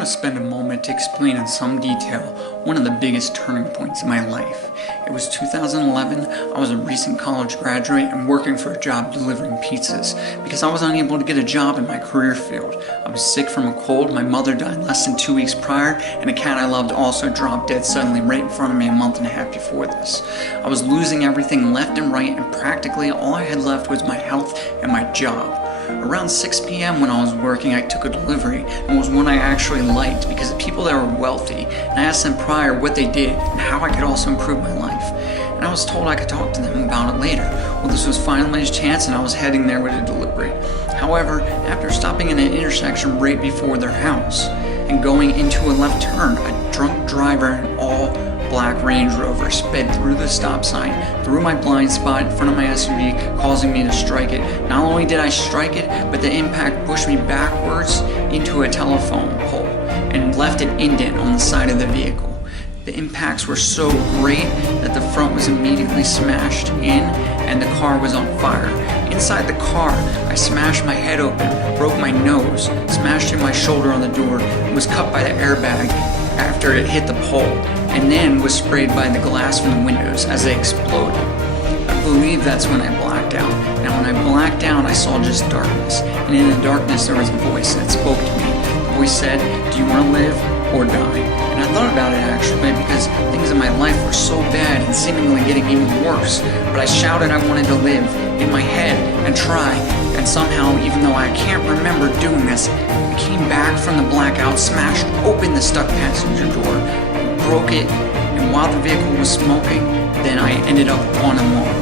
want to spend a moment to explain in some detail one of the biggest turning points in my life. It was 2011, I was a recent college graduate and working for a job delivering pizzas because I was unable to get a job in my career field. I was sick from a cold, my mother died less than 2 weeks prior, and a cat I loved also dropped dead suddenly right in front of me a month and a half before this. I was losing everything left and right, and practically all I had left was my health and my job. Around 6 p.m. when I was working, I took a delivery, and it was one I actually liked because the people there were wealthy, and I asked them prior what they did and how I could also improve my life. And I was told I could talk to them about it later. Well, this was finally his chance, and I was heading there with a delivery. However, after stopping in an intersection right before their house and going into a left turn, a drunk driver in all black Range Rover sped through the stop sign, through my blind spot in front of my SUV, causing me to strike it. Not only did I strike it, but the impact pushed me backwards into a telephone pole and left an indent on the side of the vehicle. The impacts were so great that the front was immediately smashed in and the car was on fire. Inside the car, I smashed my head open, broke my nose, smashed in my shoulder on the door, and was cut by the airbag after it hit the pole, and then was sprayed by the glass from the windows as they exploded. I believe that's when I blacked out. Now when I blacked out, I saw just darkness, and in the darkness there was a voice that spoke to me. The voice said, "Do you want to live or die?" And I thought about it actually because things in my life were so bad and seemingly getting even worse, but I shouted I wanted to live in my head and try, and somehow, even though I can't remember doing this, I came back from the blackout, smashed open the stuck passenger door, broke it, and while the vehicle was smoking, then I ended up on a lawn.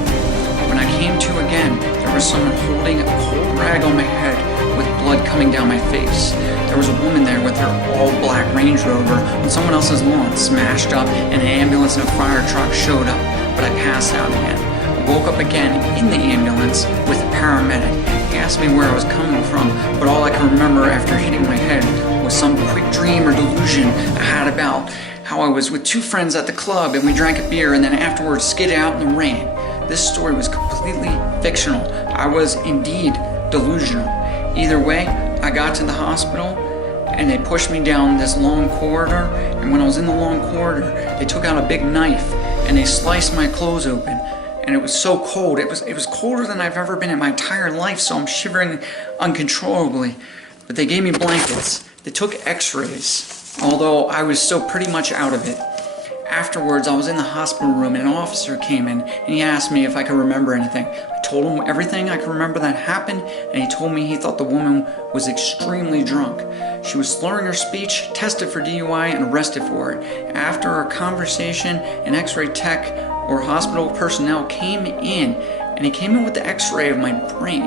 When I came to again, there was someone holding a cold rag on my head with blood coming down my face. There was a woman there with her all-black Range Rover on someone else's lawn, smashed up, and an ambulance and a fire truck showed up, but I passed out again. I woke up again in the ambulance with a paramedic. He asked me where I was coming from, but all I could remember after hitting my head was some quick dream or delusion I had about how I was with two friends at the club and we drank a beer and then afterwards skidded out in the rain. This story was completely fictional. I was indeed delusional. Either way, I got to the hospital and they pushed me down this long corridor, and when I was in the long corridor, they took out a big knife and they sliced my clothes open. And it was so cold. It was colder than I've ever been in my entire life, so I'm shivering uncontrollably. But they gave me blankets. They took x-rays, although I was still pretty much out of it. Afterwards, I was in the hospital room and an officer came in and he asked me if I could remember anything. I told him everything I could remember that happened, and he told me he thought the woman was extremely drunk. She was slurring her speech, tested for DUI, and arrested for it. After our conversation, an x-ray tech or hospital personnel came in, and he came in with the x-ray of my brain,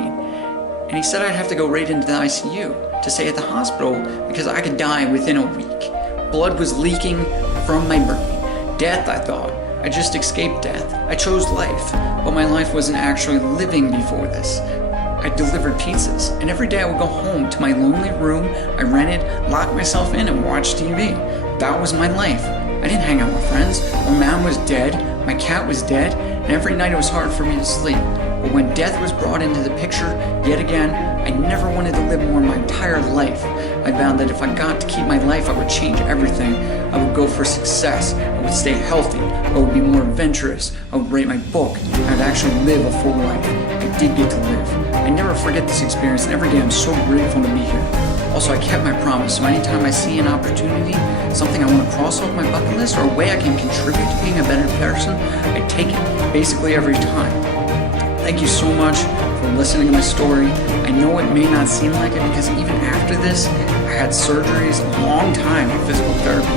and he said I'd have to go right into the ICU to stay at the hospital because I could die within a week. Blood was leaking from my brain. Death, I thought. I just escaped death. I chose life, but my life wasn't actually living before this. I delivered pizzas, and every day I would go home to my lonely room I rented, lock myself in, and watch TV. That was my life. I didn't hang out with friends. My mom was dead, my cat was dead, and every night it was hard for me to sleep. But when death was brought into the picture, yet again, I never wanted to live more my entire life. I vowed that if I got to keep my life, I would change everything. I would go for success. I would stay healthy. I would be more adventurous. I would write my book. I would actually live a full life. I did get to live. I never forget this experience, and every day I'm so grateful to be here. Also, I kept my promise, so anytime I see an opportunity, something I want to cross off my bucket list, or a way I can contribute to being a better person, I take it basically every time. Thank you so much for listening to my story. I know it may not seem like it because even after this, I had surgeries, a long time of physical therapy,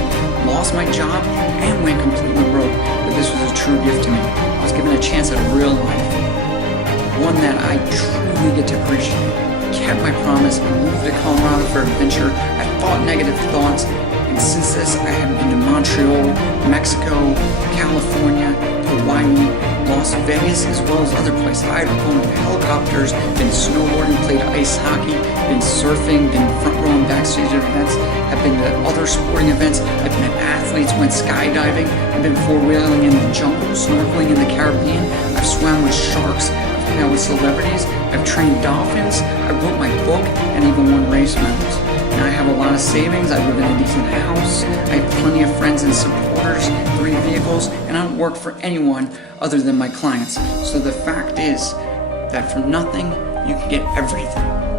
lost my job, and went completely broke. But this was a true gift to me. I was given a chance at a real life, one that I truly get to appreciate. I kept my promise and moved to Colorado for adventure. I fought negative thoughts, and since this, I have been to Montreal, Mexico, California, Hawaii, Las Vegas, as well as other places. I've flown in helicopters, been snowboarding, played ice hockey, been surfing, been front row and backstage at events, I've been to other sporting events, I've met athletes, went skydiving, I've been four-wheeling in the jungle, snorkeling in the Caribbean, I've swam with sharks, I've hung out with celebrities, I've trained dolphins, I wrote my book, and even won race medals. And I have a lot lot of savings, I live in a decent house, I have plenty of friends and supporters, 3 vehicles, and I don't work for anyone other than my clients. So the fact is that from nothing, you can get everything.